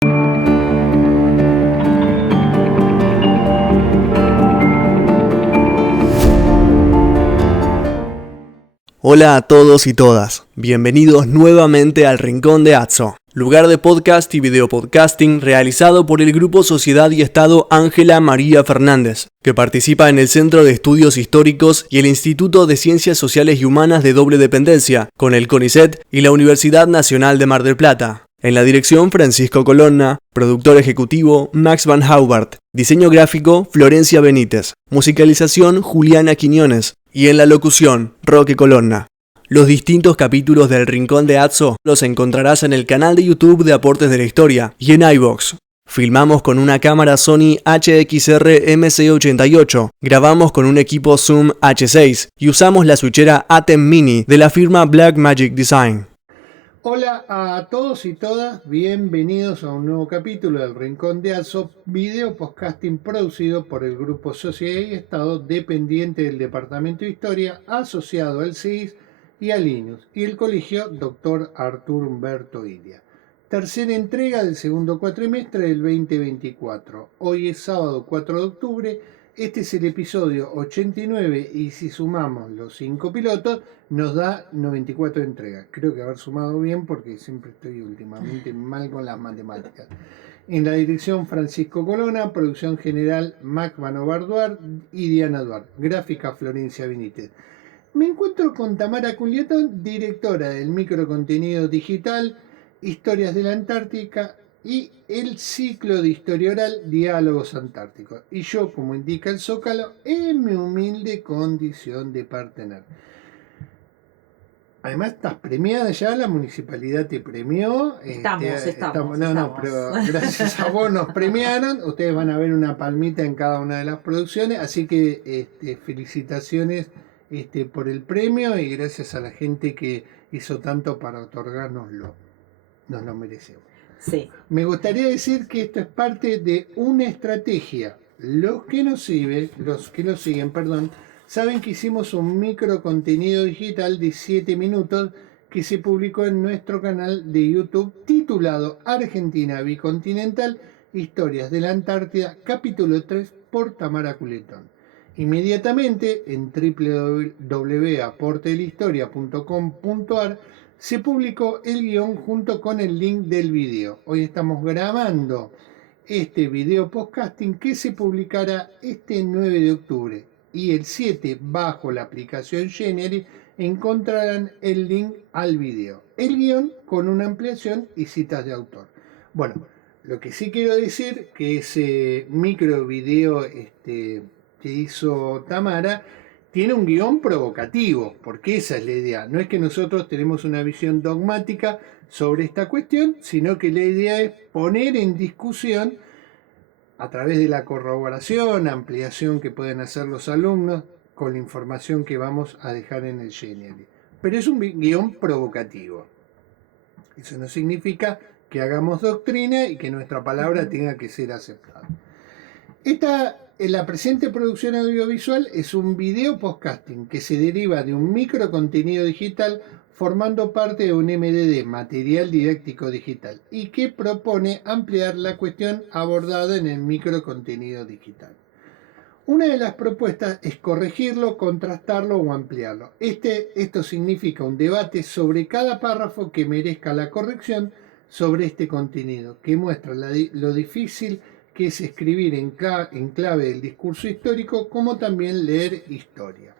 Hola a todos y todas, bienvenidos nuevamente al Rincón de Atso, lugar de podcast y videopodcasting realizado por el Grupo Sociedad y Estado Ángela María Fernández, que participa en el Centro de Estudios Históricos y el Instituto de Ciencias Sociales y Humanas de doble dependencia, con el CONICET y la Universidad Nacional de Mar del Plata. En la dirección, Francisco Colonna, productor ejecutivo, Max Van Haubert, diseño gráfico, Florencia Benítez, musicalización, Juliana Quiñones, y en la locución, Roque Colonna. Los distintos capítulos del Rincón de Atso los encontrarás en el canal de YouTube de Aportes de la Historia y en iVoox. Filmamos con una cámara Sony HXR MC88, grabamos con un equipo Zoom H6 y usamos la switchera ATEM Mini de la firma Blackmagic Design. Hola a todos y todas, bienvenidos a un nuevo capítulo del Rincón de Atso, video podcasting producido por el Grupo Sociedad y Estado dependiente del Departamento de Historia, asociado al CIS y al INUS, y el Colegio Dr. Artur Humberto Ilia. Tercera entrega del segundo cuatrimestre del 2024. Hoy es sábado 4 de octubre, este es el episodio 89 y si sumamos los 5 pilotos nos da 94 entregas. Creo que haber sumado bien porque siempre estoy últimamente mal con las matemáticas. En la dirección Francisco Colonna, producción general Mac Vanovar Duarte y Diana Duarte, gráfica Florencia Benítez. Me encuentro con Tamara Culietón, directora del microcontenido digital Historias de la Antártica y el ciclo de historia oral Diálogos Antárticos. Y yo, como indica el Zócalo, en mi humilde condición de partener. Además estás premiada ya, la municipalidad te premió. Estamos. Pero gracias a vos nos premiaron. Ustedes van a ver una palmita en cada una de las producciones, así que felicitaciones por el premio y gracias a la gente que hizo tanto para otorgárnoslo. Nos lo merecemos. Sí. Me gustaría decir que esto es parte de una estrategia. Los que nos siguen, saben que hicimos un micro contenido digital de 7 minutos que se publicó en nuestro canal de YouTube titulado Argentina Bicontinental, Historias de la Antártida, capítulo 3 por Tamara Culetón. Inmediatamente en www.aportedelahistoria.com.ar se publicó el guión junto con el link del video. Hoy estamos grabando este video podcasting que se publicará este 9 de octubre. Y el 7, bajo la aplicación Genially, encontrarán el link al video. El guión con una ampliación y citas de autor. Bueno, lo que sí quiero decir que ese micro video que hizo Tamara tiene un guión provocativo, porque esa es la idea. No es que nosotros tenemos una visión dogmática sobre esta cuestión, sino que la idea es poner en discusión, a través de la corroboración, ampliación que pueden hacer los alumnos, con la información que vamos a dejar en el Genially. Pero es un guión provocativo. Eso no significa que hagamos doctrina y que nuestra palabra tenga que ser aceptada. La presente producción audiovisual es un video podcasting que se deriva de un micro contenido digital formando parte de un MDD, material didáctico digital, y que propone ampliar la cuestión abordada en el micro contenido digital. Una de las propuestas es corregirlo, contrastarlo o ampliarlo. Esto significa un debate sobre cada párrafo que merezca la corrección sobre este contenido, que muestra lo difícil que es escribir en clave del discurso histórico, como también leer historia.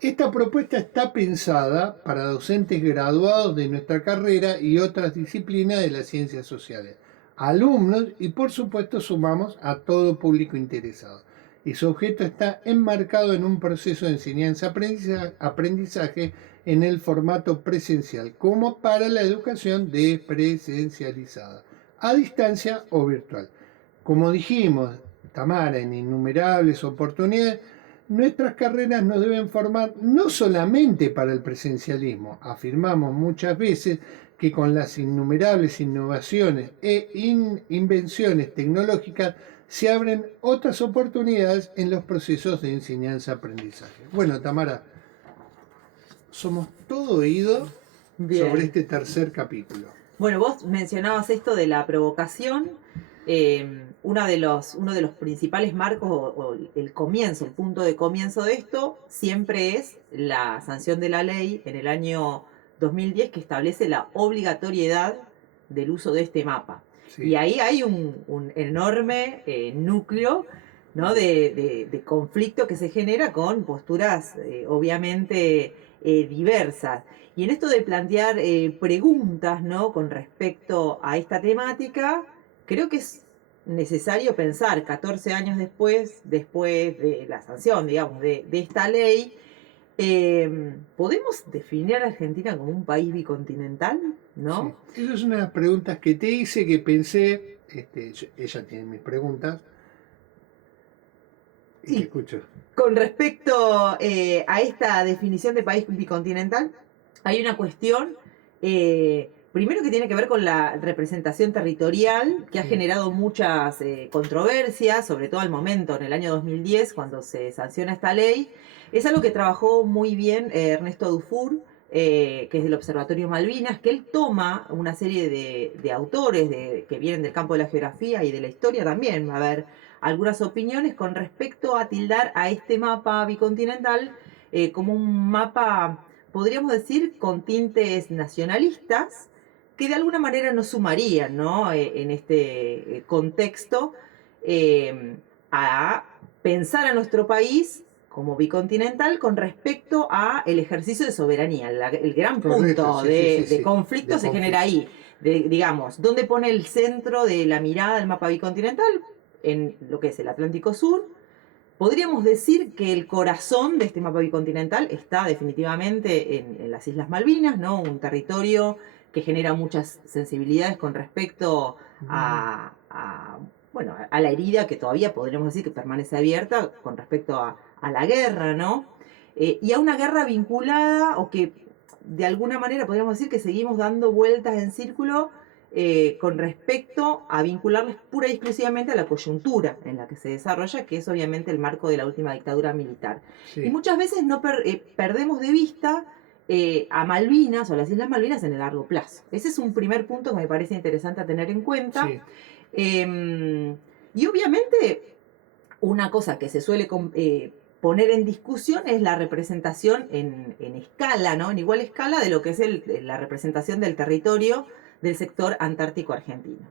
Esta propuesta está pensada para docentes graduados de nuestra carrera y otras disciplinas de las ciencias sociales, alumnos y por supuesto sumamos a todo público interesado. Y su objeto está enmarcado en un proceso de enseñanza-aprendizaje en el formato presencial, como para la educación despresencializada, a distancia o virtual. Como dijimos, Tamara, en innumerables oportunidades, nuestras carreras nos deben formar no solamente para el presencialismo. Afirmamos muchas veces que con las innumerables innovaciones e invenciones tecnológicas se abren otras oportunidades en los procesos de enseñanza-aprendizaje. Bueno, Tamara, somos todo oído sobre este tercer capítulo. Bueno, vos mencionabas esto de la provocación. Uno de los principales marcos o el comienzo, el punto de comienzo de esto siempre es la sanción de la ley en el año 2010 que establece la obligatoriedad del uso de este mapa. Sí. Y ahí hay un enorme núcleo, ¿no? de conflicto que se genera con posturas obviamente diversas. Y en esto de plantear preguntas, ¿no? Con respecto a esta temática, creo que es necesario pensar 14 años después de la sanción, digamos, de esta ley, ¿podemos definir a Argentina como un país bicontinental? ¿No? Sí. Eso es una de las preguntas que te hice, que pensé, ella tiene mis preguntas, y te Sí. escucho. Con respecto a esta definición de país bicontinental, hay una cuestión, primero que tiene que ver con la representación territorial, que ha Sí. generado muchas controversias, sobre todo al momento, en el año 2010, cuando se sanciona esta ley. Es algo que trabajó muy bien Ernesto Dufour, que es del Observatorio Malvinas, que él toma una serie de autores que vienen del campo de la geografía y de la historia también, a ver, algunas opiniones con respecto a tildar a este mapa bicontinental como un mapa, podríamos decir, con tintes nacionalistas, que de alguna manera nos sumarían, ¿no? En este contexto a pensar a nuestro país como bicontinental con respecto a el ejercicio de soberanía. El gran Correcto, punto sí, sí, sí, de sí. conflicto De se conflicto. genera ahí. Digamos, ¿dónde pone el centro de la mirada del mapa bicontinental? En lo que es el Atlántico Sur. Podríamos decir que el corazón de este mapa bicontinental está definitivamente en las Islas Malvinas, ¿no? Un territorio que genera muchas sensibilidades con respecto bueno, a la herida que todavía podríamos decir que permanece abierta con respecto a la guerra, ¿no? Y a una guerra vinculada o que de alguna manera podríamos decir que seguimos dando vueltas en círculo con respecto a vincularles pura y exclusivamente a la coyuntura en la que se desarrolla, que es obviamente el marco de la última dictadura militar. Sí. Y muchas veces no perdemos de vista a Malvinas o las Islas Malvinas en el largo plazo. Ese es un primer punto que me parece interesante a tener en cuenta. Sí. Y obviamente una cosa que se suele poner en discusión es la representación en escala, ¿no? En igual escala de lo que es la representación del territorio del sector antártico argentino.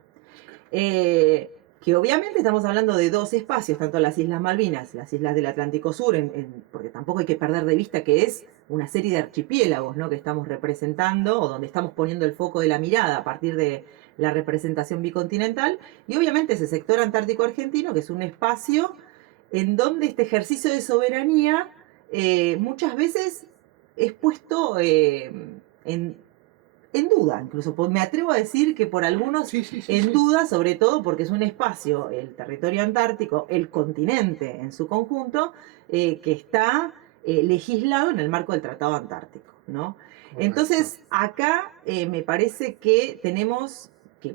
Que obviamente estamos hablando de dos espacios, tanto las Islas Malvinas, las islas del Atlántico Sur, porque tampoco hay que perder de vista que es una serie de archipiélagos, ¿no? Que estamos representando o donde estamos poniendo el foco de la mirada a partir de la representación bicontinental, y obviamente ese sector antártico argentino, que es un espacio en donde este ejercicio de soberanía muchas veces es puesto en duda, incluso me atrevo a decir que por algunos en duda, sobre todo porque es un espacio, el territorio antártico, el continente en su conjunto, que está legislado en el marco del Tratado Antártico, ¿no? Correcto. Entonces, acá me parece que tenemos que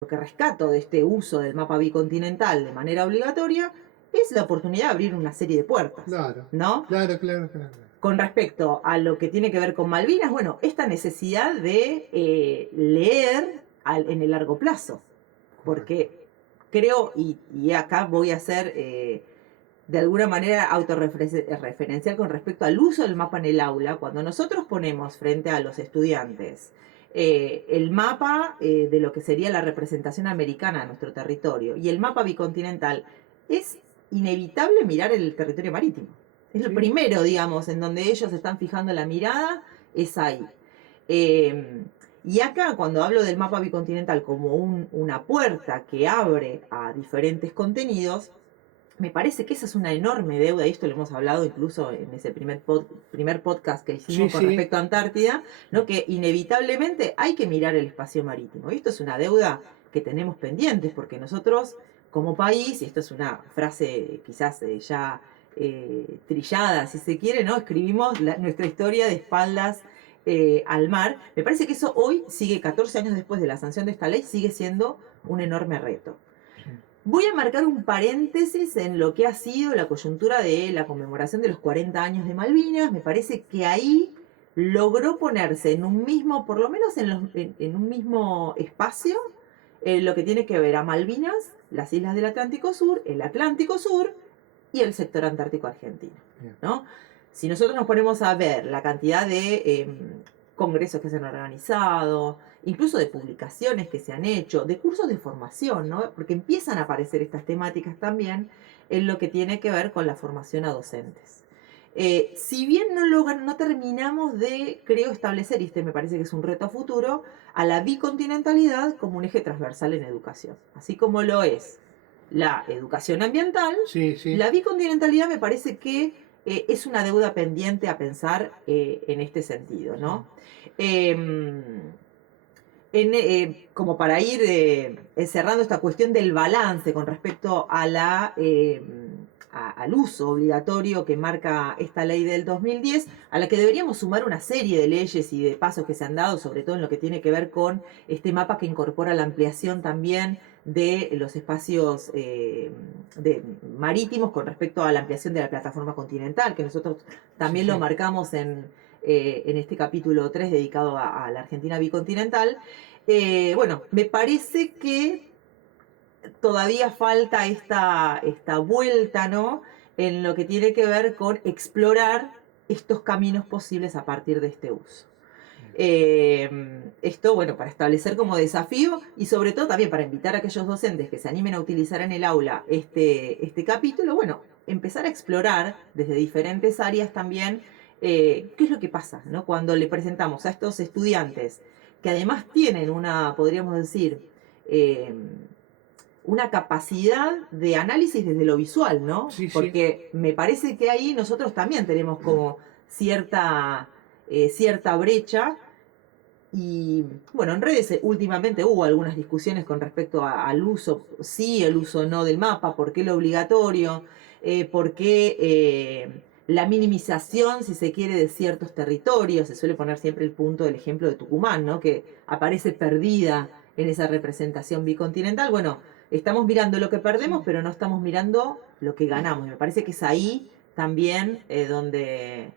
lo que rescato de este uso del mapa bicontinental de manera obligatoria es la oportunidad de abrir una serie de puertas, Claro, ¿no? claro. Con respecto a lo que tiene que ver con Malvinas, bueno, esta necesidad de leer en el largo plazo, porque creo, y acá voy a ser de alguna manera autorreferencial con respecto al uso del mapa en el aula, cuando nosotros ponemos frente a los estudiantes el mapa de lo que sería la representación americana de nuestro territorio y el mapa bicontinental, es inevitable mirar el territorio marítimo. Es lo primero, digamos, en donde ellos están fijando la mirada, es ahí. Y acá, cuando hablo del mapa bicontinental como una puerta que abre a diferentes contenidos, me parece que esa es una enorme deuda, y esto lo hemos hablado incluso en ese primer podcast que hicimos con respecto a Antártida, ¿no? Que inevitablemente hay que mirar el espacio marítimo. Y esto es una deuda que tenemos pendientes, porque nosotros, como país, y esto es una frase quizás ya trillada, si se quiere, ¿no? Escribimos nuestra historia de espaldas al mar. Me parece que eso hoy sigue, 14 años después de la sanción de esta ley, sigue siendo un enorme reto. Voy a marcar un paréntesis en lo que ha sido la coyuntura de la conmemoración de los 40 años de Malvinas. Me parece que ahí logró ponerse en un mismo, por lo menos en un mismo espacio, lo que tiene que ver a Malvinas, las islas del Atlántico Sur, el Atlántico Sur y el sector antártico argentino, ¿no? Si nosotros nos ponemos a ver la cantidad de congresos que se han organizado, incluso de publicaciones que se han hecho, de cursos de formación, ¿no? Porque empiezan a aparecer estas temáticas también en lo que tiene que ver con la formación a docentes. Si bien no terminamos de, creo, establecer, y este me parece que es un reto a futuro, a la bicontinentalidad como un eje transversal en educación. Así como lo es la educación ambiental, Sí, sí. la bicontinentalidad me parece que es una deuda pendiente a pensar en este sentido, ¿no? Como para ir cerrando esta cuestión del balance con respecto a al uso obligatorio que marca esta ley del 2010, a la que deberíamos sumar una serie de leyes y de pasos que se han dado, sobre todo en lo que tiene que ver con este mapa que incorpora la ampliación también de los espacios marítimos con respecto a la ampliación de la plataforma continental, que nosotros también lo marcamos en este capítulo 3 dedicado a la Argentina bicontinental. Bueno, me parece que todavía falta esta vuelta, ¿no? En lo que tiene que ver con explorar estos caminos posibles a partir de este uso. Esto, bueno, para establecer como desafío y sobre todo también para invitar a aquellos docentes que se animen a utilizar en el aula este capítulo, bueno, empezar a explorar desde diferentes áreas también qué es lo que pasa, ¿no? Cuando le presentamos a estos estudiantes que además tienen podríamos decir, una capacidad de análisis desde lo visual, ¿no? Sí, sí. Porque me parece que ahí nosotros también tenemos como cierta brecha. Y bueno, en redes últimamente hubo algunas discusiones con respecto al uso, sí, el uso no del mapa, por qué lo obligatorio, por qué la minimización, si se quiere, de ciertos territorios. Se suele poner siempre el punto del ejemplo de Tucumán, ¿no? Que aparece perdida en esa representación bicontinental. Bueno, estamos mirando lo que perdemos, pero no estamos mirando lo que ganamos. Y me parece que es ahí también donde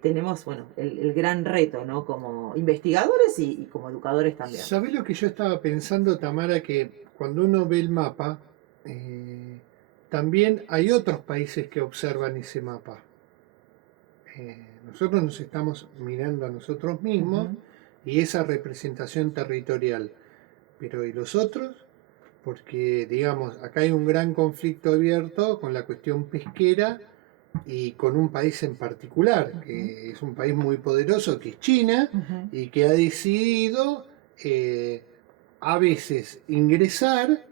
tenemos, bueno, el gran reto, ¿no? Como investigadores y como educadores también. ¿Sabés lo que yo estaba pensando, Tamara? Que cuando uno ve el mapa, también hay otros países que observan ese mapa. Nosotros nos estamos mirando a nosotros mismos y esa representación territorial. Pero ¿y los otros? Porque, digamos, acá hay un gran conflicto abierto con la cuestión pesquera y con un país en particular, que es un país muy poderoso, que es China, y que ha decidido a veces ingresar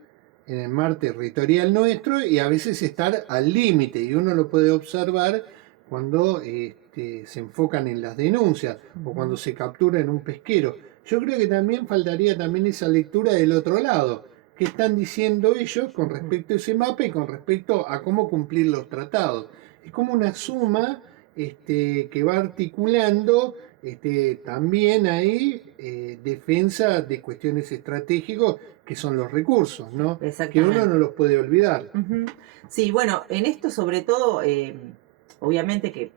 en el mar territorial nuestro y a veces estar al límite, y uno lo puede observar cuando se enfocan en las denuncias o cuando se captura en un pesquero. Yo creo que también faltaría también esa lectura del otro lado. ¿Qué están diciendo ellos con respecto a ese mapa y con respecto a cómo cumplir los tratados? Es como una suma que va articulando también ahí defensa de cuestiones estratégicas que son los recursos, ¿no? Que uno no los puede olvidar. Sí, bueno, en esto sobre todo, obviamente que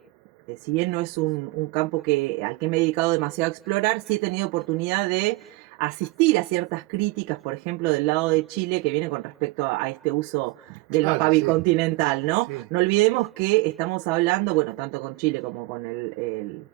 si bien no es un campo al que me he dedicado demasiado a explorar, sí he tenido oportunidad de asistir a ciertas críticas, por ejemplo, del lado de Chile, que viene con respecto a este uso del mapa bicontinental, ¿no? Sí. No olvidemos que estamos hablando, bueno, tanto con Chile como con el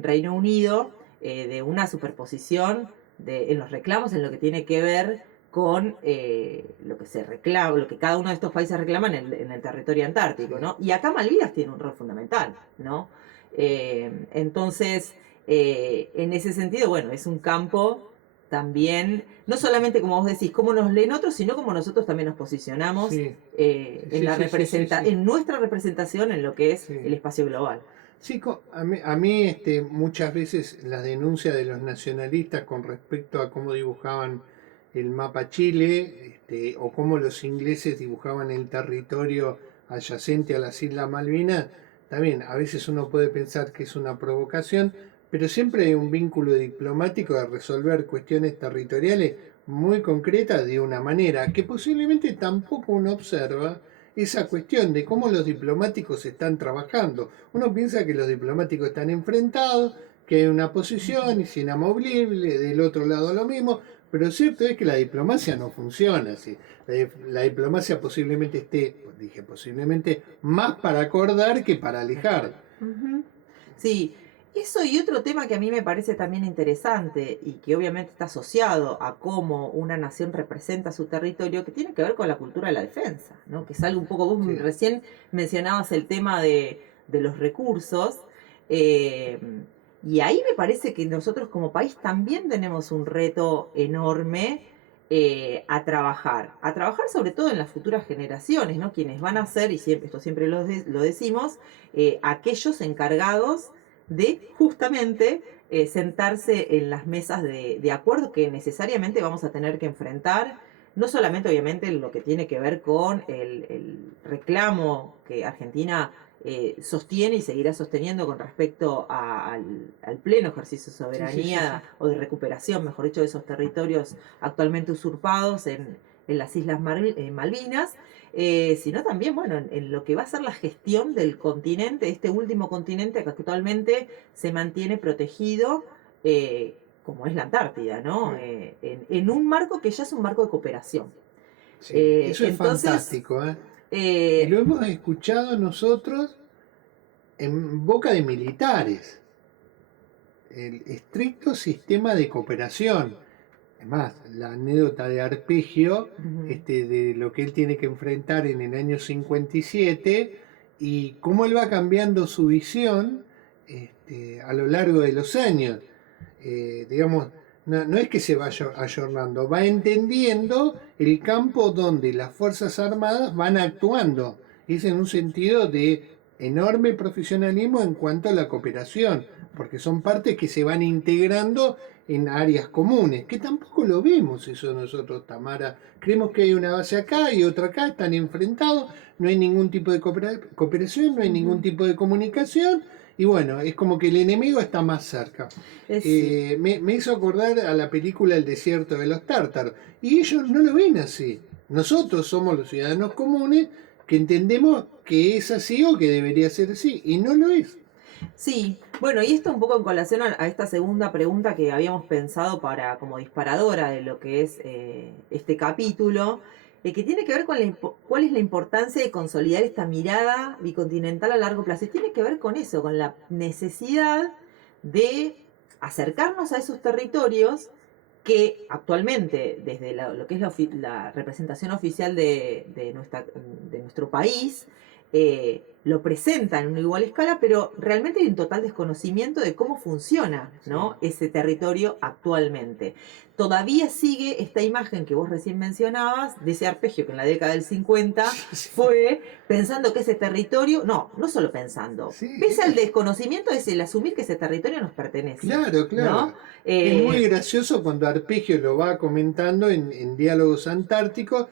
Reino Unido, de una superposición en los reclamos en lo que tiene que ver con lo que se reclama, lo que cada uno de estos países reclaman en el territorio antártico, ¿no? Y acá Malvinas tiene un rol fundamental, ¿no? Entonces, en ese sentido, bueno, es un campo también, no solamente como vos decís, cómo nos leen otros, sino como nosotros también nos posicionamos en nuestra representación en lo que es el espacio global. Sí, a mí muchas veces la denuncia de los nacionalistas con respecto a cómo dibujaban el mapa Chile o cómo los ingleses dibujaban el territorio adyacente a las Islas Malvinas, también a veces uno puede pensar que es una provocación, pero siempre hay un vínculo diplomático de resolver cuestiones territoriales muy concretas de una manera que posiblemente tampoco uno observa esa cuestión de cómo los diplomáticos están trabajando. Uno piensa que los diplomáticos están enfrentados, que hay una posición es inamovible, del otro lado lo mismo, pero lo cierto es que la diplomacia no funciona así. La diplomacia posiblemente esté, dije posiblemente, más para acordar que para alejar. Ujú. Sí, eso y otro tema que a mí me parece también interesante y que obviamente está asociado a cómo una nación representa su territorio, que tiene que ver con la cultura de la defensa, ¿no? Que es algo un poco, vos Sí. recién mencionabas el tema de los recursos, eh, y ahí me parece que nosotros como país también tenemos un reto enorme a trabajar sobre todo en las futuras generaciones, ¿no? Quienes van a ser, y siempre, esto siempre lo decimos, aquellos encargados de justamente sentarse en las mesas de acuerdo que necesariamente vamos a tener que enfrentar, no solamente obviamente lo que tiene que ver con el reclamo que Argentina sostiene y seguirá sosteniendo con respecto al pleno ejercicio de soberanía o de recuperación, mejor dicho, de esos territorios actualmente usurpados en las Islas Malvinas, sino también, bueno, en lo que va a ser la gestión del continente, este último continente que actualmente se mantiene protegido, como es la Antártida, ¿no? En un marco que ya es un marco de cooperación. Sí, eso es Entonces, fantástico, ¿eh? Y lo hemos escuchado nosotros en boca de militares, el estricto sistema de cooperación. Es más, la anécdota de Arpegio, de lo que él tiene que enfrentar en el año 57 y cómo él va cambiando su visión a lo largo de los años. Digamos, no es que se vaya ayornando, va entendiendo el campo donde las Fuerzas Armadas van actuando. Es en un sentido de enorme profesionalismo en cuanto a la cooperación, porque son partes que se van integrando en áreas comunes, que tampoco lo vemos eso nosotros, Tamara. Creemos que hay una base acá y otra acá, están enfrentados, no hay ningún tipo de cooperación, no hay ningún tipo de comunicación, y bueno, es como que el enemigo está más cerca. sí. Me hizo acordar a la película El desierto de los tártaros, y ellos no lo ven así. Nosotros somos los ciudadanos comunes que entendemos que es así o que debería ser así, y no lo es. Sí, bueno, y esto un poco en colación a esta segunda pregunta que habíamos pensado para como disparadora de lo que es este capítulo, que tiene que ver con cuál es la importancia de consolidar esta mirada bicontinental a largo plazo. Y tiene que ver con eso, con la necesidad de acercarnos a esos territorios que actualmente, desde lo que es la representación oficial de nuestro país, lo presenta en una igual escala, pero realmente hay un total desconocimiento de cómo funciona, ¿no? Ese territorio actualmente. Todavía sigue esta imagen que vos recién mencionabas de ese Arpegio que en la década del 50 fue pensando que ese territorio, no solo pensando, Sí, pese al desconocimiento es el asumir que ese territorio nos pertenece, claro, claro. ¿no? Es muy gracioso cuando Arpegio lo va comentando en Diálogos Antárticos,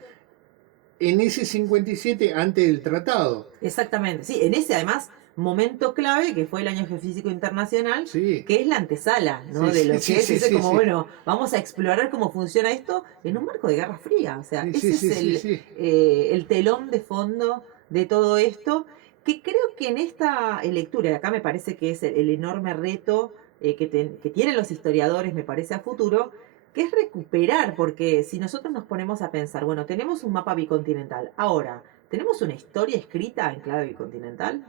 en ese 57 antes del tratado. Exactamente, sí, en ese además momento clave que fue el Año Geofísico Internacional, Sí, que es la antesala, ¿no? sí, De lo sí, que es, sí, ese sí, como, sí. bueno, vamos a explorar cómo funciona esto en un marco de Guerra Fría, o sea, Sí, sí, ese es sí, sí, sí. el telón de fondo de todo esto, que creo que en esta lectura, y acá me parece que es el enorme reto que tienen los historiadores, me parece, a futuro, que es recuperar, porque si nosotros nos ponemos a pensar, bueno, tenemos un mapa bicontinental, ahora, ¿tenemos una historia escrita en clave bicontinental?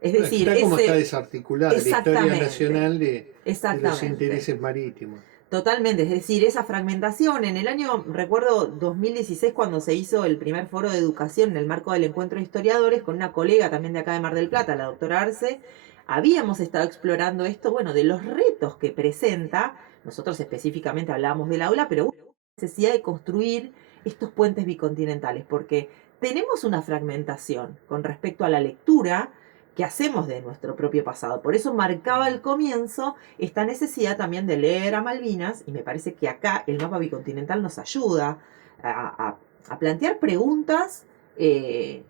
Es No, decir, está como está ese... desarticulada la historia Exactamente, nacional de los exactamente. intereses marítimos. Totalmente, es decir, esa fragmentación. En el año, recuerdo, 2016, cuando se hizo el primer foro de educación en el marco del encuentro de historiadores, con una colega también de acá de Mar del Plata, la doctora Arce, habíamos estado explorando esto, bueno, de los retos que presenta, nosotros específicamente hablábamos del aula, pero bueno, la necesidad de construir estos puentes bicontinentales, porque tenemos una fragmentación con respecto a la lectura que hacemos de nuestro propio pasado. Por eso marcaba al comienzo esta necesidad también de leer a Malvinas, y me parece que acá el mapa bicontinental nos ayuda a plantear preguntas que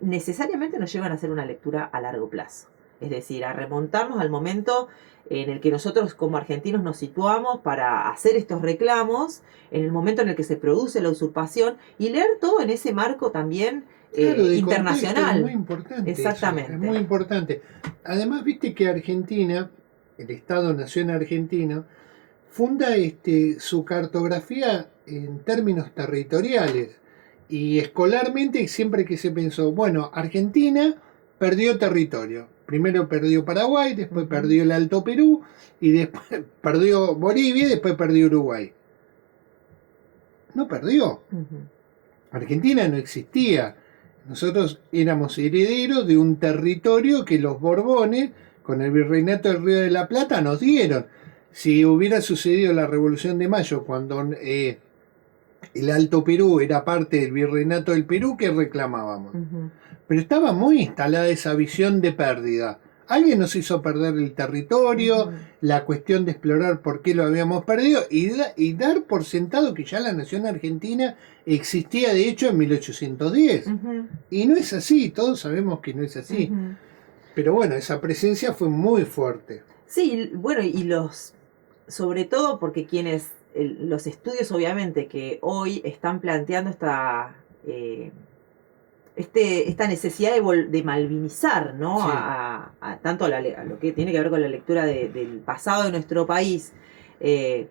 necesariamente nos llevan a hacer una lectura a largo plazo. es decir, a remontarnos al momento en el que nosotros como argentinos nos situamos para hacer estos reclamos, en el momento en el que se produce la usurpación, y leer todo en ese marco también Claro, de internacional. contexto, es muy importante. Exactamente. Eso, es muy importante. Además, viste que Argentina, el Estado-Nación argentino, funda su cartografía en términos territoriales. Y escolarmente siempre que se pensó, bueno, Argentina perdió territorio. Primero perdió Paraguay, después perdió el Alto Perú, y después perdió Bolivia y después perdió Uruguay. No perdió. Argentina no existía. Nosotros éramos herederos de un territorio que los Borbones, con el Virreinato del Río de la Plata, nos dieron. Si hubiera sucedido la Revolución de Mayo, cuando el Alto Perú era parte del Virreinato del Perú, ¿qué reclamábamos? Pero estaba muy instalada esa visión de pérdida. Alguien nos hizo perder el territorio, la cuestión de explorar por qué lo habíamos perdido y dar por sentado que ya la nación argentina existía de hecho en 1810. Y no es así, todos sabemos que no es así. Pero bueno, esa presencia fue muy fuerte. Sí, bueno, y sobre todo porque los estudios obviamente que hoy están planteando esta necesidad de malvinizar, ¿no? Sí. Tanto a lo que tiene que ver con la lectura del pasado de nuestro país,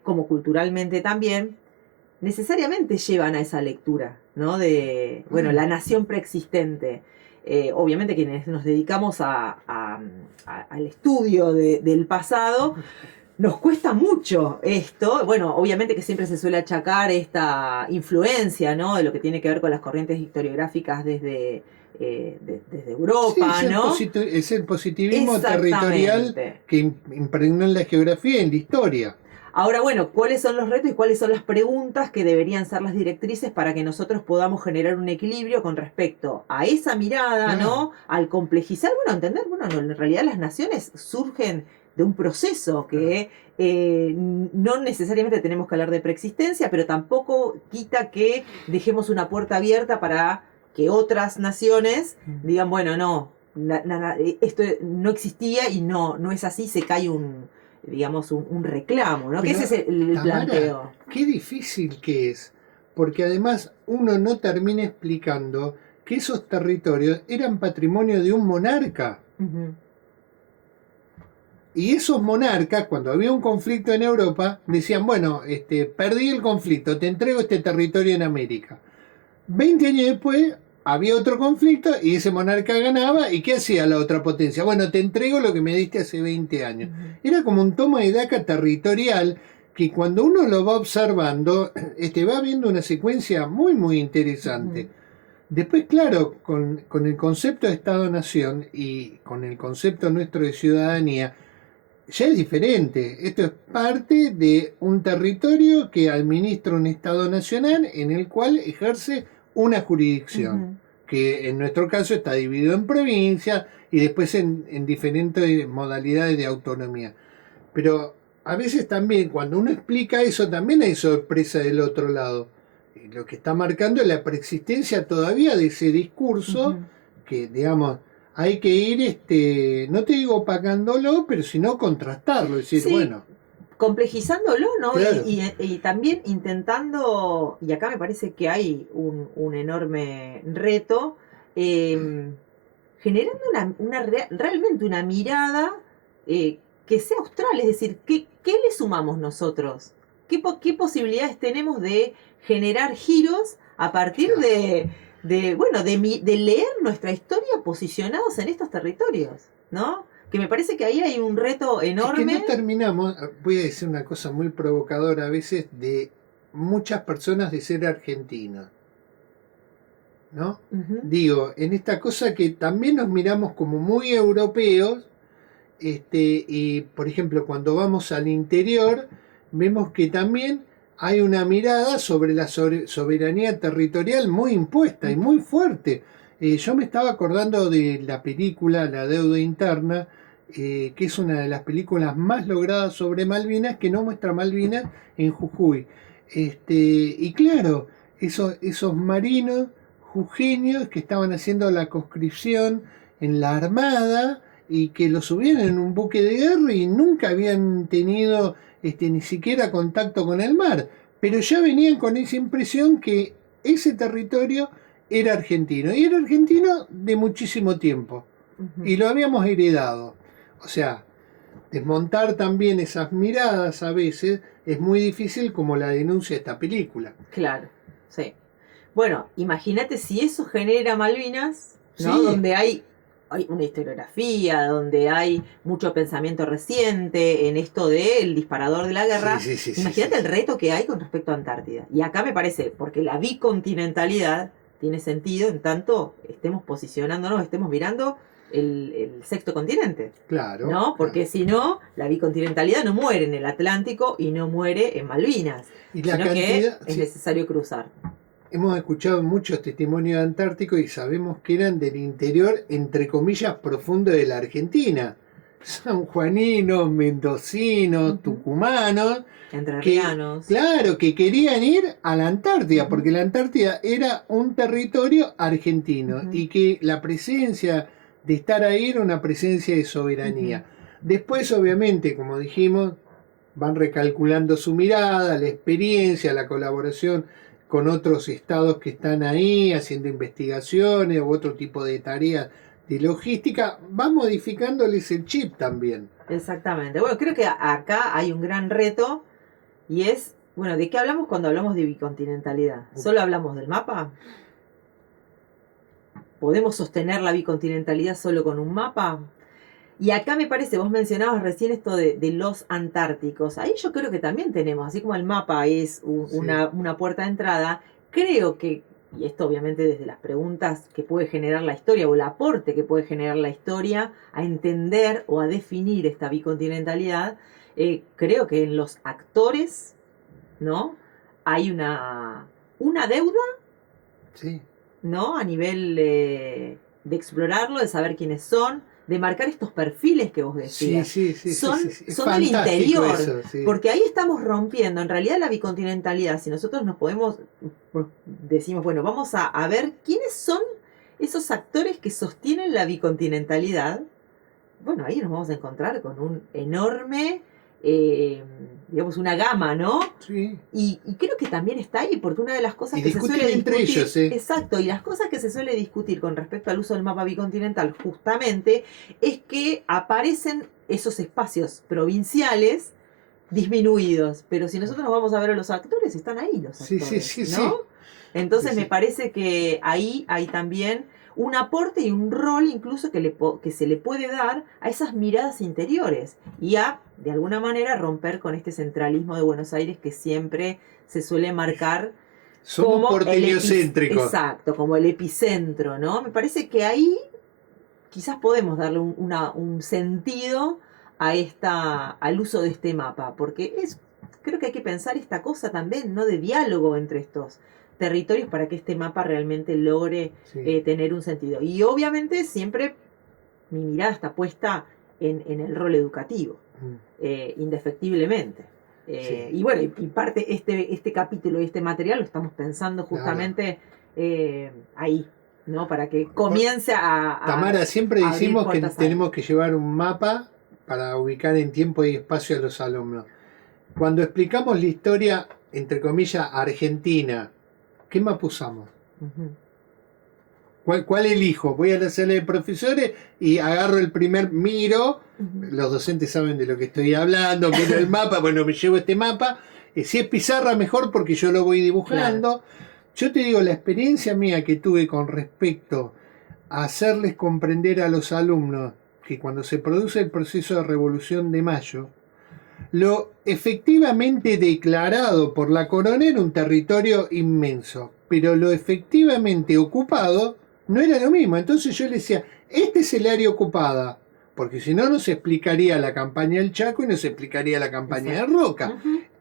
como culturalmente también, necesariamente llevan a esa lectura, ¿no? De, bueno, la nación preexistente. Obviamente quienes nos dedicamos al estudio del pasado, nos cuesta mucho esto. Bueno, obviamente que siempre se suele achacar esta influencia, ¿no? De lo que tiene que ver con las corrientes historiográficas desde Europa, sí, ¿no? Es el positivismo territorial que impregnó en la geografía y en la historia. Ahora, bueno, ¿cuáles son los retos y cuáles son las preguntas que deberían ser las directrices para que nosotros podamos generar un equilibrio con respecto a esa mirada, ¿no? Al complejizar, bueno, entender, bueno, no, en realidad las naciones surgen de un proceso que no necesariamente tenemos que hablar de preexistencia, pero tampoco quita que dejemos una puerta abierta para que otras naciones digan, bueno, no, esto no existía y no es así, se cae digamos, un reclamo, ¿no? Que ese es el Tamara, planteo. Qué difícil que es, porque además uno no termina explicando que esos territorios eran patrimonio de un monarca. Y esos monarcas, cuando había un conflicto en Europa, decían, bueno, perdí el conflicto, te entrego este territorio en América. 20 años después había otro conflicto y ese monarca ganaba. ¿Y qué hacía la otra potencia? Bueno, te entrego lo que me diste hace 20 años. Era como un toma y daca territorial que cuando uno lo va observando, va viendo una secuencia muy, muy interesante. Después, claro, con el concepto de Estado-Nación y con el concepto nuestro de ciudadanía, ya es diferente. Esto es parte de un territorio que administra un Estado nacional en el cual ejerce una jurisdicción, que en nuestro caso está dividido en provincias y después en diferentes modalidades de autonomía. Pero a veces también, cuando uno explica eso, también hay sorpresa del otro lado. Lo que está marcando es la preexistencia todavía de ese discurso que, digamos, hay que ir, no te digo opagándolo, pero sino contrastarlo, es decir, sí, bueno. Complejizándolo, ¿no? Claro. Y también intentando, y acá me parece que hay un enorme reto, generando realmente una mirada que sea austral, es decir, ¿qué le sumamos nosotros? ¿Qué posibilidades tenemos de generar giros a partir de leer nuestra historia posicionados en estos territorios, ¿no? Que me parece que ahí hay un reto enorme. Es que no terminamos, voy a decir una cosa muy provocadora a veces, de muchas personas de ser argentinos, ¿no? Digo, en esta cosa que también nos miramos como muy europeos, y por ejemplo cuando vamos al interior, vemos que también hay una mirada sobre la soberanía territorial muy impuesta y muy fuerte. Yo me estaba acordando de la película La deuda interna, que es una de las películas más logradas sobre Malvinas, que no muestra Malvinas en Jujuy. Y claro, esos marinos jujeños que estaban haciendo la conscripción en la armada y que los subían en un buque de guerra y nunca habían tenido ni siquiera contacto con el mar, pero ya venían con esa impresión que ese territorio era argentino, y era argentino de muchísimo tiempo, y lo habíamos heredado. O sea, desmontar también esas miradas a veces es muy difícil, como la denuncia de esta película. Claro, sí. Bueno, imagínate si eso genera Malvinas, ¿no? Sí. Donde hay una historiografía, donde hay mucho pensamiento reciente en esto del disparador de la guerra. Sí, Imagínate el reto que hay con respecto a Antártida. Y acá me parece, porque la bicontinentalidad tiene sentido en tanto estemos posicionándonos, estemos mirando el sexto continente. Claro. ¿No? Porque si no, la bicontinentalidad no muere en el Atlántico y no muere en Malvinas. Y la sino cantidad, que es necesario cruzar. Hemos escuchado muchos testimonios antárticos y sabemos que eran del interior, entre comillas, profundo de la Argentina. Sanjuaninos, mendocinos, tucumanos. Entrerrianos. Claro, que querían ir a la Antártida, porque la Antártida era un territorio argentino y que la presencia de estar ahí era una presencia de soberanía. Después, obviamente, como dijimos, van recalculando su mirada, la experiencia, la colaboración con otros estados que están ahí haciendo investigaciones u otro tipo de tareas de logística, va modificándoles el chip también. Exactamente. Bueno, creo que acá hay un gran reto y es, bueno, ¿de qué hablamos cuando hablamos de bicontinentalidad? ¿Solo hablamos del mapa? ¿Podemos sostener la bicontinentalidad solo con un mapa? Y acá me parece, vos mencionabas recién esto de los antárticos. Ahí yo creo que también tenemos, así como el mapa es una puerta de entrada, creo que, y esto obviamente desde las preguntas que puede generar la historia o el aporte que puede generar la historia a entender o a definir esta bicontinentalidad, creo que en los actores, ¿no? Hay una deuda, Sí. ¿no? A nivel de explorarlo, de saber quiénes son, de marcar estos perfiles que vos decías. Sí. Son Es del interior, eso, sí. porque ahí estamos rompiendo. En realidad la bicontinentalidad, si nosotros nos podemos, decimos, bueno, vamos a ver quiénes son esos actores que sostienen la bicontinentalidad. Bueno, ahí nos vamos a encontrar con un enorme, digamos, una gama, ¿no? Sí. Y creo que también está ahí, porque una de las cosas Y que se discuten suele entre discutir, ellos, ¿eh? exacto, y las cosas que se suele discutir con respecto al uso del mapa bicontinental, justamente, es que aparecen esos espacios provinciales disminuidos, pero si nosotros nos vamos a ver a los actores, están ahí los actores, Sí. ¿no? Entonces Sí. me parece que ahí hay también un aporte y un rol incluso que se le puede dar a esas miradas interiores y a, de alguna manera, romper con este centralismo de Buenos Aires que siempre se suele marcar Somos como porteñocéntricos. exacto, como el epicentro, ¿no? Me parece que ahí quizás podemos darle un sentido al uso de este mapa, porque creo que hay que pensar esta cosa también, ¿no? De diálogo entre estos territorios para que este mapa realmente logre tener un sentido. Y obviamente siempre mi mirada está puesta en el rol educativo, indefectiblemente. Y bueno, y parte este capítulo y este material lo estamos pensando justamente ahí, ¿no? Para que comience a Tamara, siempre a decimos que puertas tenemos que llevar un mapa para ubicar en tiempo y espacio a los alumnos. Cuando explicamos la historia, entre comillas, argentina, ¿qué mapa usamos? ¿Cuál elijo? Voy a la sala de profesores y agarro el primer, miro, los docentes saben de lo que estoy hablando, miro el mapa, bueno, me llevo este mapa, si es pizarra mejor porque yo lo voy dibujando. Claro. Yo te digo, la experiencia mía que tuve con respecto a hacerles comprender a los alumnos que cuando se produce el proceso de Revolución de Mayo, lo efectivamente declarado por la corona era un territorio inmenso, pero lo efectivamente ocupado no era lo mismo. Entonces yo le decía, este es el área ocupada, porque si no, no se explicaría la campaña del Chaco y no se explicaría la campaña de Roca.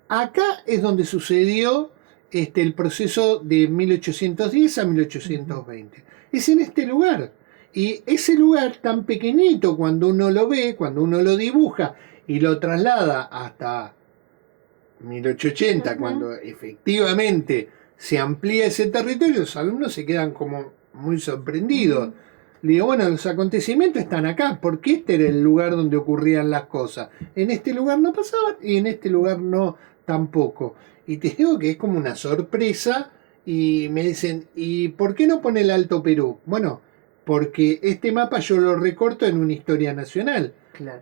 Acá es donde sucedió el proceso de 1810 a 1820. Es en este lugar. Y ese lugar tan pequeñito, cuando uno lo ve, cuando uno lo dibuja y lo traslada hasta 1880, cuando efectivamente se amplía ese territorio, los alumnos se quedan como muy sorprendidos. Le digo, bueno, los acontecimientos están acá, porque este era el lugar donde ocurrían las cosas. En este lugar no pasaban y en este lugar no tampoco. Y te digo que es como una sorpresa y me dicen, ¿y por qué no pone el Alto Perú? Bueno, porque este mapa yo lo recorto en una historia nacional. Claro.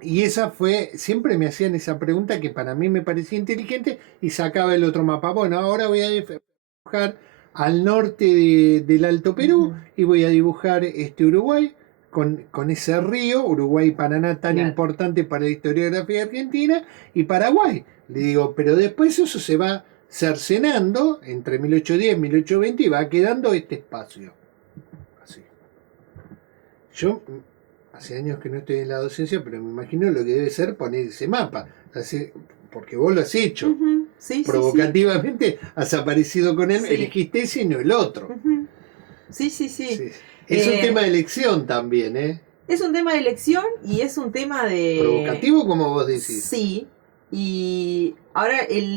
Y esa fue, siempre me hacían esa pregunta que para mí me parecía inteligente y sacaba el otro mapa. Bueno, ahora voy a dibujar al norte del Alto Perú y voy a dibujar Uruguay con ese río, Uruguay y Paraná tan importante para la historiografía argentina, y Paraguay. Le digo, pero después eso se va cercenando entre 1810 y 1820 y va quedando este espacio. Así. Yo hace años que no estoy en la docencia, pero me imagino lo que debe ser poner ese mapa. Porque vos lo has hecho. Sí, provocativamente has aparecido con él, Sí. elegiste ese y no el otro. Sí. Sí. Es un tema de elección también, ¿eh? Es un tema de elección y es un tema de... Provocativo, como vos decís. Sí. Y ahora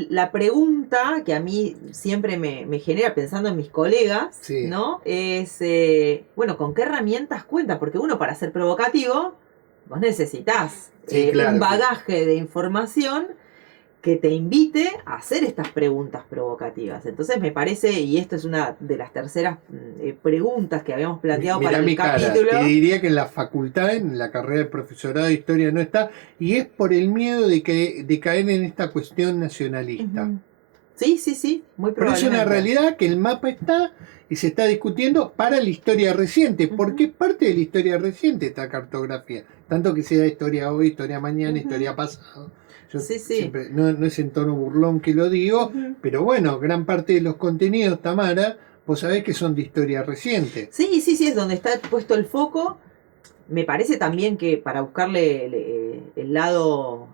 la pregunta que a mí siempre me genera pensando en mis colegas, Sí. ¿no? Es, bueno, ¿con qué herramientas cuenta? Porque uno para ser provocativo, vos necesitas claro, un bagaje de información que te invite a hacer estas preguntas provocativas. Entonces me parece, y esto es una de las terceras preguntas que habíamos planteado Mirá para el mi cara, capítulo. te diría que en la facultad, en la carrera de profesorado de historia no está, y es por el miedo de caer en esta cuestión nacionalista. Sí, muy Pero es probablemente. una realidad que el mapa está y se está discutiendo para la historia reciente, porque es parte de la historia reciente esta cartografía, tanto que sea historia hoy, historia mañana, historia pasado. Yo siempre, no es en tono burlón que lo digo, pero bueno, gran parte de los contenidos, Tamara, vos sabés que son de historia reciente. Sí, es donde está puesto el foco. Me parece también que para buscarle el lado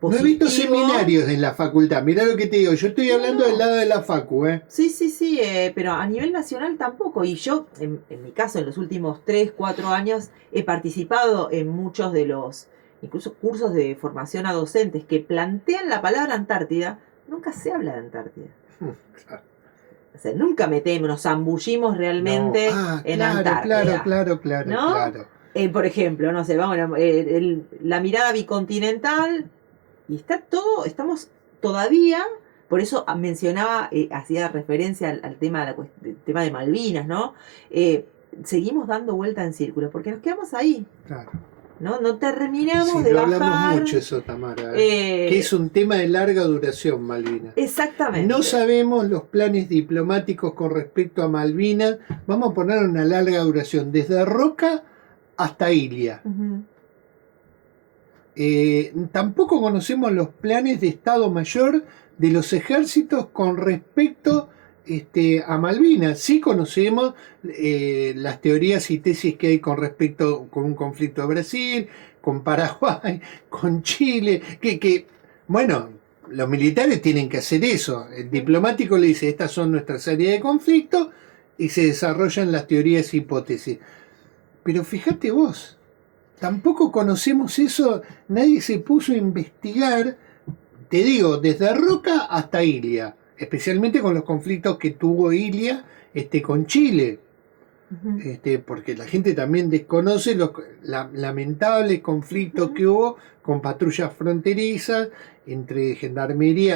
positivo... No he visto seminarios en la facultad, mirá lo que te digo, yo estoy hablando del lado de la facu, ¿eh? Sí, pero a nivel nacional tampoco. Y yo, en mi caso, en los últimos 3, 4 años, he participado en muchos de los, incluso cursos de formación a docentes que plantean la palabra Antártida. Nunca se habla de Antártida. O sea, nunca nos zambullimos realmente en Antártida. Claro. Por ejemplo, no sé, vamos, la mirada bicontinental, y estamos todavía, por eso mencionaba, hacía referencia al tema, tema de Malvinas, ¿no? Seguimos dando vuelta en círculos, porque nos quedamos ahí. Claro. No terminamos Sí, de lo bajar. hablamos mucho eso, Tamara. Que es un tema de larga duración, Malvinas. Exactamente. No sabemos los planes diplomáticos con respecto a Malvinas. Vamos a poner una larga duración, desde Roca hasta Ilia. Tampoco conocemos los planes de Estado Mayor de los ejércitos con respecto a Malvinas. Sí conocemos las teorías y tesis que hay con respecto con un conflicto de Brasil, con Paraguay, con Chile, bueno, los militares tienen que hacer eso. El diplomático le dice, estas son nuestras áreas de conflicto, y se desarrollan las teorías e hipótesis. Pero fíjate vos, tampoco conocemos eso, nadie se puso a investigar, te digo, desde Roca hasta Ilia, especialmente con los conflictos que tuvo Ilia con Chile. Porque la gente también desconoce los lamentables conflictos que hubo con patrullas fronterizas entre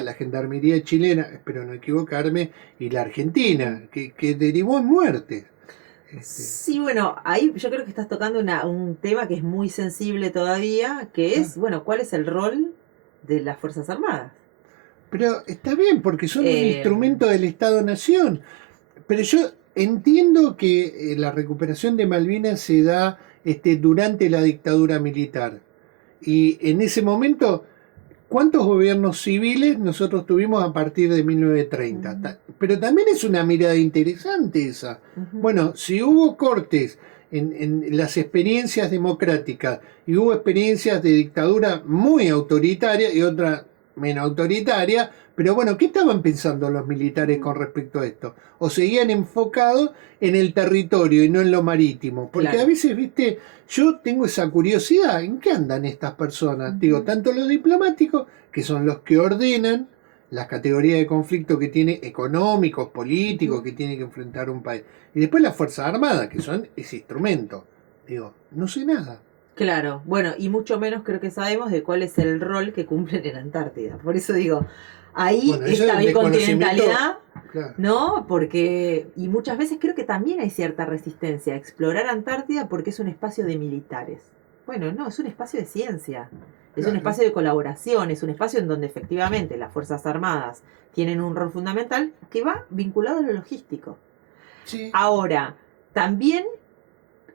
la gendarmería chilena, espero no equivocarme, y la argentina, que derivó en muertes. Sí, bueno, ahí yo creo que estás tocando un tema que es muy sensible todavía, que es, bueno, ¿cuál es el rol de las Fuerzas Armadas? Pero está bien, porque son un instrumento del Estado-Nación. Pero yo entiendo que la recuperación de Malvinas se da durante la dictadura militar. Y en ese momento, ¿cuántos gobiernos civiles nosotros tuvimos a partir de 1930? Pero también es una mirada interesante esa. Bueno, si hubo cortes en las experiencias democráticas y hubo experiencias de dictadura muy autoritaria y otra menos autoritaria, pero bueno, ¿qué estaban pensando los militares con respecto a esto? ¿O seguían enfocados en el territorio y no en lo marítimo? Porque a veces, viste, yo tengo esa curiosidad, ¿en qué andan estas personas? Digo, tanto los diplomáticos, que son los que ordenan las categorías de conflicto que tiene, económicos, políticos, que tiene que enfrentar un país. Y después las Fuerzas Armadas, que son ese instrumento. Digo, no sé nada. Claro, bueno, y mucho menos creo que sabemos de cuál es el rol que cumplen en Antártida. Por eso digo, ahí Bueno, eso esta es desconocimiento. bicontinentalidad, Claro. ¿no? Porque, y muchas veces creo que también hay cierta resistencia a explorar Antártida porque es un espacio de militares. Bueno, no, es un espacio de ciencia, es un Claro. espacio de colaboración, es un espacio en donde efectivamente las Fuerzas Armadas tienen un rol fundamental que va vinculado a lo logístico. Sí. Ahora, también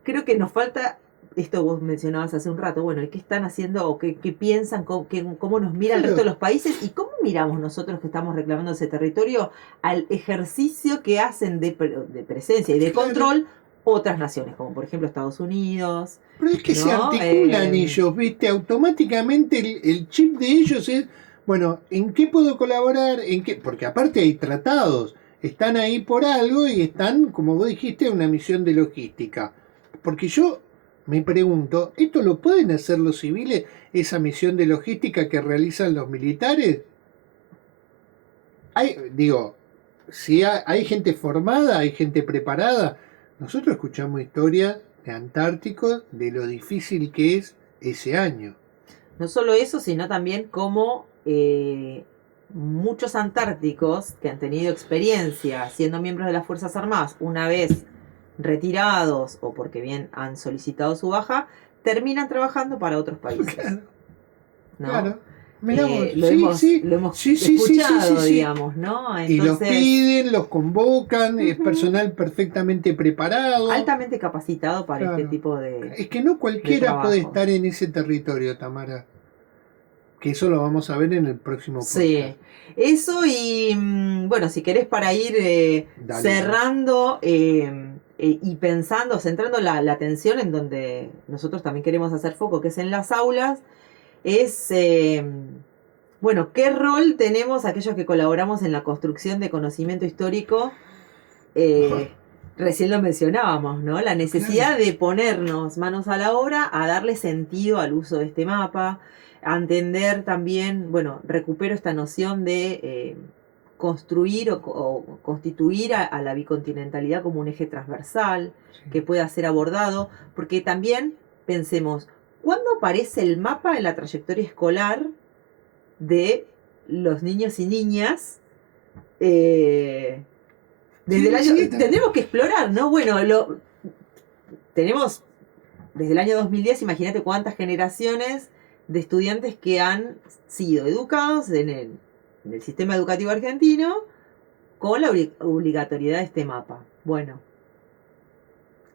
creo que nos falta, esto vos mencionabas hace un rato, bueno, ¿qué están haciendo o qué piensan, cómo nos mira el Claro. resto de los países y cómo miramos nosotros que estamos reclamando ese territorio al ejercicio que hacen de presencia y de Claro. control otras naciones, como por ejemplo Estados Unidos? Pero es que se ¿No? articulan ellos, ¿viste? Automáticamente el chip de ellos es, bueno, ¿en qué puedo colaborar? ¿En qué? Porque aparte hay tratados, están ahí por algo y están, como vos dijiste, una misión de logística. Porque yo me pregunto, ¿esto lo pueden hacer los civiles, esa misión de logística que realizan los militares? Digo, si hay gente formada, hay gente preparada. Nosotros escuchamos historias de Antártico, de lo difícil que es ese año. No solo eso, sino también cómo muchos antárticos que han tenido experiencia siendo miembros de las Fuerzas Armadas, una vez retirados o porque bien han solicitado su baja, terminan trabajando para otros países. Claro, ¿no? claro. Mirá vos, Lo hemos sí, escuchado, sí. digamos, ¿no? Y los Entonces, piden, los convocan, es Ujú. personal perfectamente preparado. altamente capacitado para este Claro. tipo de Es que no cualquiera puede trabajos. estar en ese territorio, Tamara. Que eso lo vamos a ver en el próximo podcast. Sí, eso y bueno, si querés para ir Dale, cerrando y pensando, centrando la atención en donde nosotros también queremos hacer foco, que es en las aulas, es, bueno, ¿qué rol tenemos aquellos que colaboramos en la construcción de conocimiento histórico? Recién lo mencionábamos, ¿no? La necesidad de ponernos manos a la obra, a darle sentido al uso de este mapa, a entender también, bueno, recupero esta noción de construir o constituir a la bicontinentalidad como un eje transversal que pueda ser abordado, porque también pensemos, ¿cuándo aparece el mapa en la trayectoria escolar de los niños y niñas? Desde el año, tendremos que explorar, ¿no? Bueno, tenemos desde el año 2010, imagínate cuántas generaciones de estudiantes que han sido educados en el sistema educativo argentino con la obligatoriedad de este mapa. Bueno,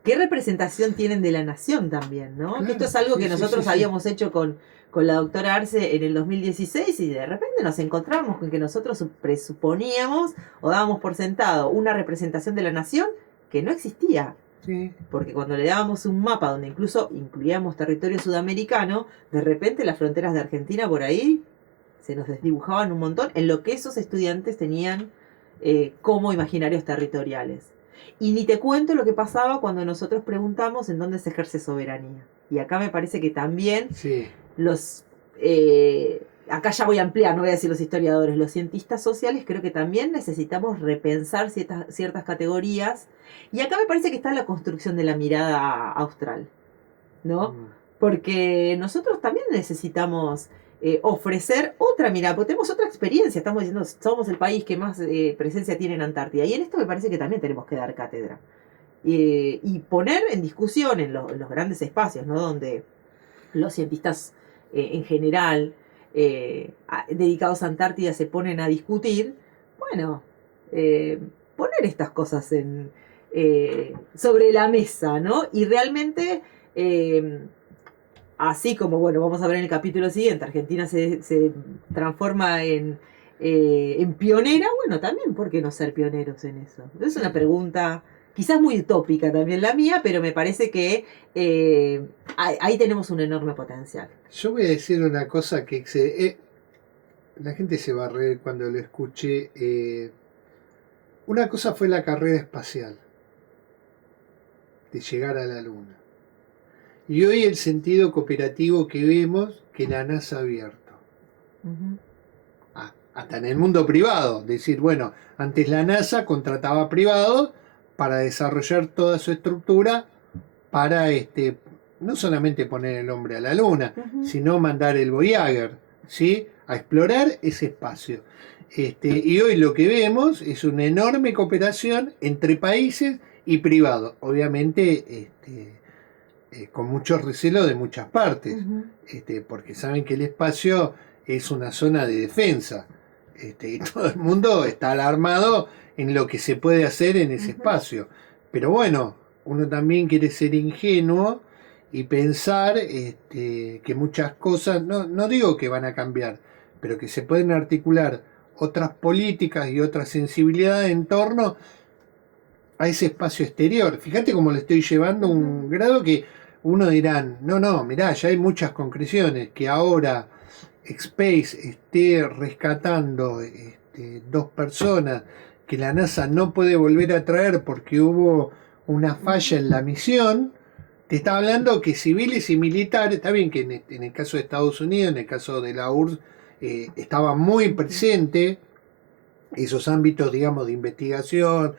¿qué representación tienen de la nación también, no? Claro, que esto es algo que nosotros sí. habíamos hecho con la doctora Arce en el 2016 y de repente nos encontramos con que nosotros presuponíamos o dábamos por sentado una representación de la nación que no existía. Sí. Porque cuando le dábamos un mapa donde incluso incluíamos territorio sudamericano, de repente las fronteras de Argentina por ahí se nos desdibujaban un montón en lo que esos estudiantes tenían como imaginarios territoriales. Y ni te cuento lo que pasaba cuando nosotros preguntamos en dónde se ejerce soberanía. Y acá me parece que también los... acá ya voy a ampliar, no voy a decir los historiadores, los cientistas sociales, creo que también necesitamos repensar ciertas categorías. Y acá me parece que está la construcción de la mirada austral, ¿no? Porque nosotros también necesitamos ofrecer otra mirada, porque tenemos otra experiencia, estamos diciendo, somos el país que más presencia tiene en Antártida, y en esto me parece que también tenemos que dar cátedra. Y poner en discusión en los grandes espacios, ¿no? Donde los cientistas en general dedicados a Antártida se ponen a discutir, bueno, poner estas cosas sobre la mesa, ¿no? Y realmente, así como, bueno, vamos a ver en el capítulo siguiente, Argentina se transforma en pionera, bueno, también, ¿por qué no ser pioneros en eso? Es una pregunta quizás muy utópica también la mía, pero me parece que ahí tenemos un enorme potencial. Yo voy a decir una cosa que la gente se va a reír cuando lo escuche. Una cosa fue la carrera espacial, de llegar a la Luna. Y hoy el sentido cooperativo que vemos que la NASA ha abierto. hasta en el mundo privado. Decir, bueno, antes la NASA contrataba privados para desarrollar toda su estructura para no solamente poner el hombre a la luna, sino mandar el Voyager, ¿sí? A explorar ese espacio. Y hoy lo que vemos es una enorme cooperación entre países y privados, obviamente con mucho recelo de muchas partes, porque saben que el espacio es una zona de defensa, y todo el mundo está alarmado en lo que se puede hacer en ese espacio. Pero bueno, uno también quiere ser ingenuo y pensar que muchas cosas, no digo que van a cambiar, pero que se pueden articular otras políticas y otras sensibilidades en torno a ese espacio exterior. Fíjate cómo le estoy llevando a un grado que uno dirán, no, mirá, ya hay muchas concreciones, que ahora Space esté rescatando 2 personas que la NASA no puede volver a traer porque hubo una falla en la misión. Te está hablando que civiles y militares, está bien que en el caso de Estados Unidos, en el caso de la URSS, estaba muy presente esos ámbitos, digamos, de investigación,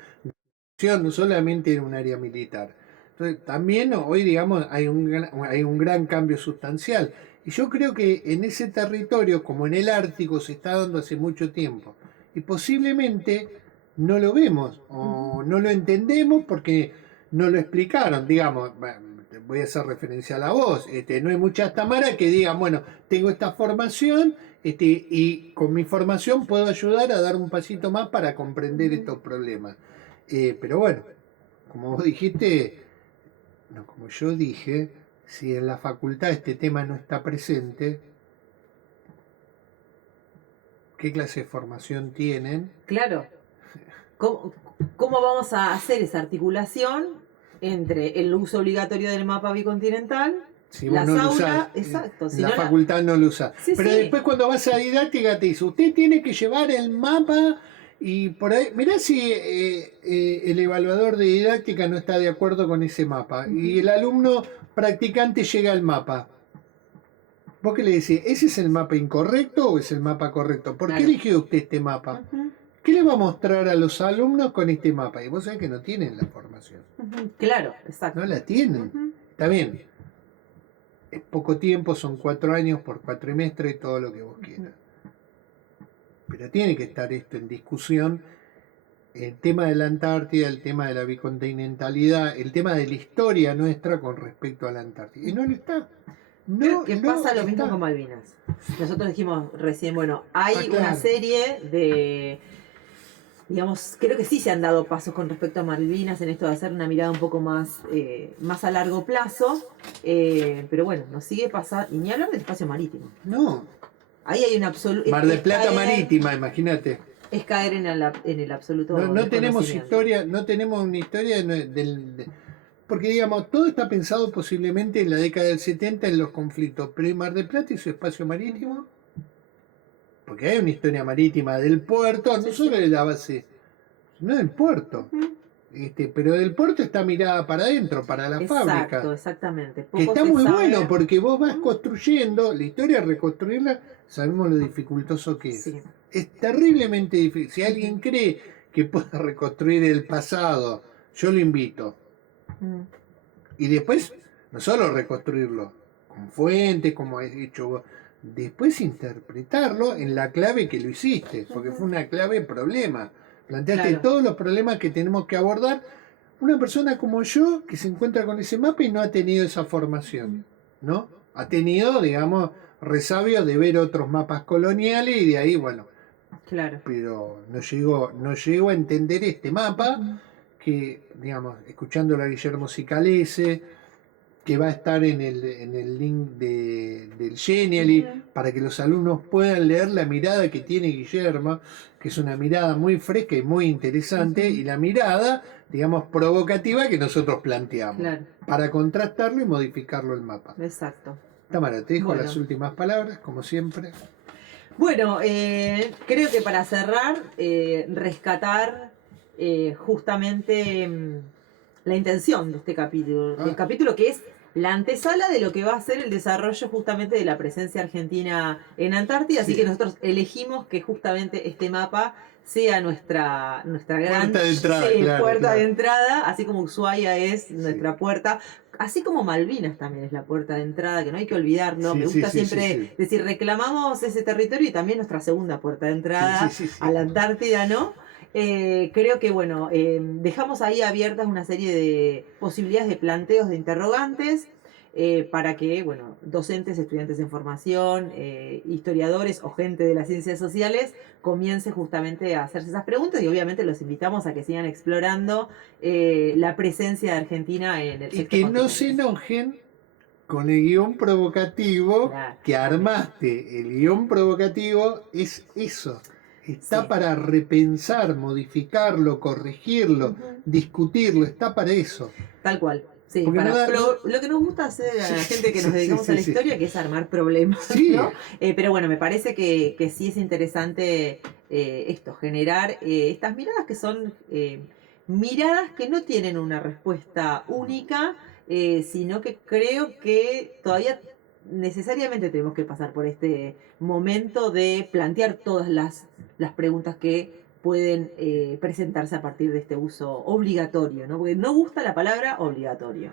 no solamente en un área militar. Entonces, también hoy, digamos, hay un gran cambio sustancial. Y yo creo que en ese territorio, como en el Ártico, se está dando hace mucho tiempo. Y posiblemente no lo vemos o no lo entendemos porque no lo explicaron. Digamos, voy a hacer referencia a la voz. No hay muchas Tamara que digan, bueno, tengo esta formación y con mi formación puedo ayudar a dar un pasito más para comprender estos problemas. Pero bueno, como vos dijiste, no, como yo dije, si en la facultad este tema no está presente, ¿qué clase de formación tienen? Claro. ¿Cómo vamos a hacer esa articulación entre el uso obligatorio del mapa bicontinental, Si vos las no lo aulas? usás, Exacto. Si la no facultad no lo usa. Sí, Pero sí. después cuando vas a didáctica te dice, usted tiene que llevar el mapa y por ahí, mirá si el evaluador de didáctica no está de acuerdo con ese mapa y el alumno practicante llega al mapa. ¿Vos qué le decís? ¿Ese es el mapa incorrecto o es el mapa correcto? ¿Por qué Claro. eligió usted este mapa? ¿Qué le va a mostrar a los alumnos con este mapa? Y vos sabés que no tienen la formación. Claro, exacto. No la tienen. Está bien. Es poco tiempo, son 4 años por cuatrimestre y todo lo que vos quieras. Pero tiene que estar esto en discusión. El tema de la Antártida, el tema de la bicontinentalidad, el tema de la historia nuestra con respecto a la Antártida. Y no lo está. Creo que pasa lo mismo con Malvinas. Nosotros dijimos recién, bueno, hay una serie de, digamos, creo que sí se han dado pasos con respecto a Malvinas en esto de hacer una mirada un poco más a largo plazo, pero bueno, nos sigue pasando, y ni hablar del espacio marítimo. No. Ahí hay un absoluto... Mar del Plata marítima, imagínate. Es caer en el absoluto. No tenemos historia, no tenemos una historia porque digamos, todo está pensado posiblemente en la década del 70 en los conflictos, pero en Mar del Plata y su espacio marítimo, porque hay una historia marítima del puerto, no solo de la base, sino del puerto. Pero del puerto está mirada para adentro, para la fábrica. Exactamente. Que está muy bueno porque vos vas construyendo, la historia reconstruirla, sabemos lo dificultoso que es. Sí. Es terriblemente difícil. Si alguien cree que puede reconstruir el pasado, yo lo invito. Y después, no solo reconstruirlo con fuentes, como has dicho vos, después interpretarlo en la clave que lo hiciste, porque fue una clave problema. Planteaste todos los problemas que tenemos que abordar. Una persona como yo que se encuentra con ese mapa y no ha tenido esa formación, ¿no? Ha tenido, digamos, resabios de ver otros mapas coloniales y de ahí, bueno. Claro. Pero no llego a entender este mapa que, digamos, escuchándolo a Guillermo Sicalese, que va a estar en el link del Genially, para que los alumnos puedan leer la mirada que tiene Guillermo, que es una mirada muy fresca y muy interesante, y la mirada, digamos, provocativa que nosotros planteamos, para contrastarlo y modificarlo el mapa. Exacto. Tamara, te dejo las últimas palabras, como siempre. Bueno, creo que para cerrar, rescatar justamente la intención de este capítulo. El capítulo que es la antesala de lo que va a ser el desarrollo justamente de la presencia argentina en Antártida, así que nosotros elegimos que justamente este mapa sea nuestra gran puerta de entrada, claro, puerta claro. de entrada, así como Ushuaia es Sí. nuestra puerta, así como Malvinas también es la puerta de entrada, que no hay que olvidarlo. Sí, Me sí, gusta sí, siempre sí, sí. decir, reclamamos ese territorio y también nuestra segunda puerta de entrada Sí, sí, sí, sí. a la Antártida, ¿no? Creo que, bueno, dejamos ahí abiertas una serie de posibilidades de planteos, de interrogantes, para que, bueno, docentes, estudiantes en formación, historiadores o gente de las ciencias sociales comience justamente a hacerse esas preguntas y obviamente los invitamos a que sigan explorando la presencia de Argentina en el Y sexto que no se continente. enojen con el guión provocativo Claro. que armaste. El guión provocativo es eso. Está Sí. para repensar, modificarlo, corregirlo, Ujú. discutirlo. Está para eso. Tal cual. Sí, Porque no da. No... lo que nos gusta hacer a la gente que nos Sí, sí, dedicamos a sí, la sí. historia, que es armar problemas, Sí. ¿no? Pero bueno, me parece que sí es interesante esto, generar estas miradas que son miradas que no tienen una respuesta única, sino que creo que todavía necesariamente tenemos que pasar por este momento de plantear todas las preguntas que pueden presentarse a partir de este uso obligatorio, ¿no? Porque no gusta la palabra obligatorio,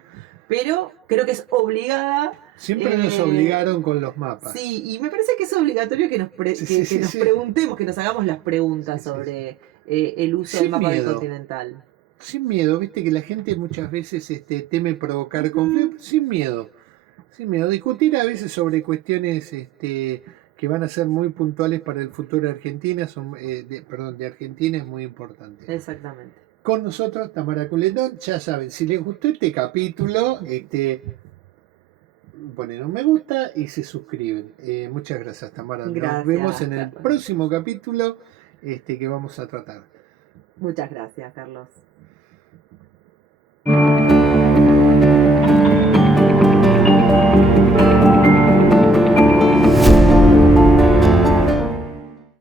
pero creo que es obligada. Siempre nos obligaron con los mapas. Sí, y me parece que es obligatorio que Sí, sí, sí, nos sí. preguntemos, que nos hagamos las preguntas Sí, sí, sí. sobre el uso del Sin mapa miedo. bicontinental. Sin miedo, viste que la gente muchas veces teme provocar conflicto. Sin miedo. Sin miedo. Discutir a veces sobre cuestiones que van a ser muy puntuales para el futuro de Argentina, de Argentina es muy importante. Exactamente. Con nosotros, Tamara Culetón, ya saben, si les gustó este capítulo, ponen un me gusta y se suscriben. Muchas gracias, Tamara. Nos Gracias, vemos en el Carlos. próximo capítulo que vamos a tratar. Muchas gracias, Carlos.